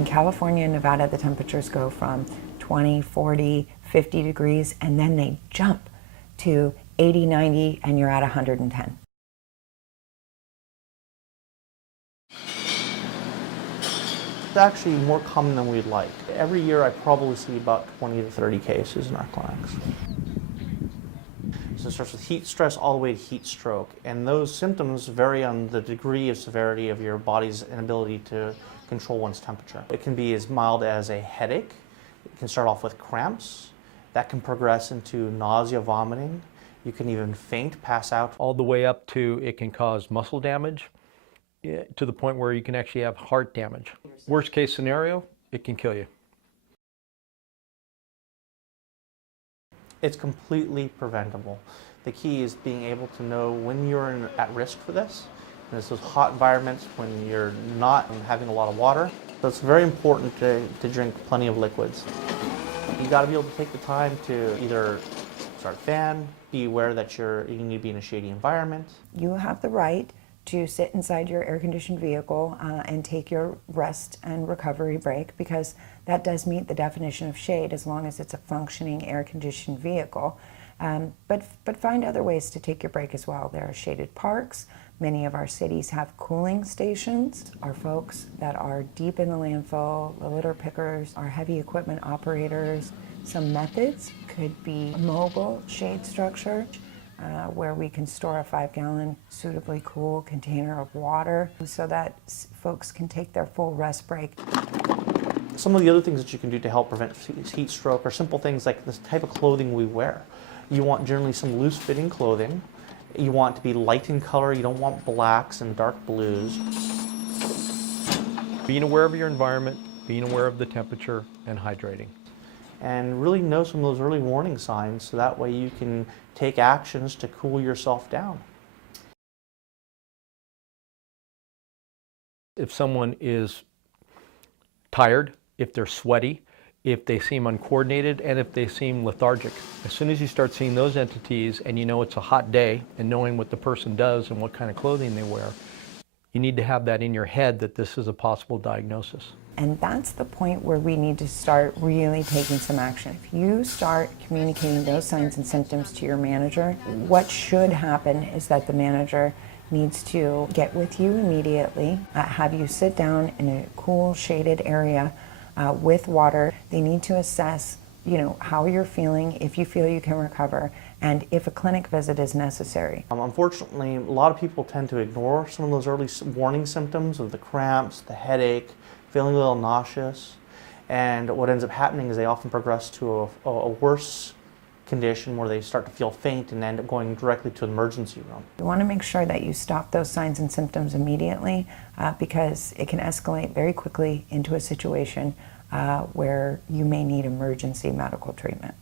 In California and Nevada, the temperatures go from 20, 40, 50 degrees, and then they jump to 80, 90, and you're at 110. It's actually more common than we'd like. Every year I probably see about 20 to 30 cases in our clinics. So it starts with heat stress all the way to heat stroke, and those symptoms vary on the degree of severity of your body's inability to control one's temperature. It can be as mild as a headache. It can start off with cramps. That can progress into nausea, vomiting. You can even faint, pass out. All the way up to it can cause muscle damage to the point where you can actually have heart damage. Worst case scenario, it can kill you. It's completely preventable. The key is being able to know when you're at risk for this. And this is hot environments when you're not having a lot of water. So it's very important to drink plenty of liquids. You got to be able to take the time to either start a fan, be aware that you need to be in a shady environment. You have the right to sit inside your air-conditioned vehicle and take your rest and recovery break, because that does meet the definition of shade as long as it's a functioning air-conditioned vehicle. But find other ways to take your break as well. There are shaded parks. Many of our cities have cooling stations. Our folks that are deep in the landfill, the litter pickers, our heavy equipment operators. Some methods could be a mobile shade structure, where we can store a 5-gallon suitably cool container of water so that folks can take their full rest break. Some of the other things that you can do to help prevent heat stroke are simple things like the type of clothing we wear. You want generally some loose-fitting clothing. You want to be light in color. You don't want blacks and dark blues. Being aware of your environment, being aware of the temperature, and hydrating. And really know some of those early warning signs so that way you can take actions to cool yourself down. If someone is tired, if they're sweaty, if they seem uncoordinated, and if they seem lethargic. As soon as you start seeing those entities and you know it's a hot day and knowing what the person does and what kind of clothing they wear, you need to have that in your head that this is a possible diagnosis. And that's the point where we need to start really taking some action. If you start communicating those signs and symptoms to your manager, what should happen is that the manager needs to get with you immediately, have you sit down in a cool, shaded area with water. They need to assess, how you're feeling, if you feel you can recover, and if a clinic visit is necessary. Unfortunately, a lot of people tend to ignore some of those early warning symptoms of the cramps, the headache, feeling a little nauseous, and what ends up happening is they often progress to a worse condition where they start to feel faint and end up going directly to the emergency room. You want to make sure that you stop those signs and symptoms immediately because it can escalate very quickly into a situation where you may need emergency medical treatment.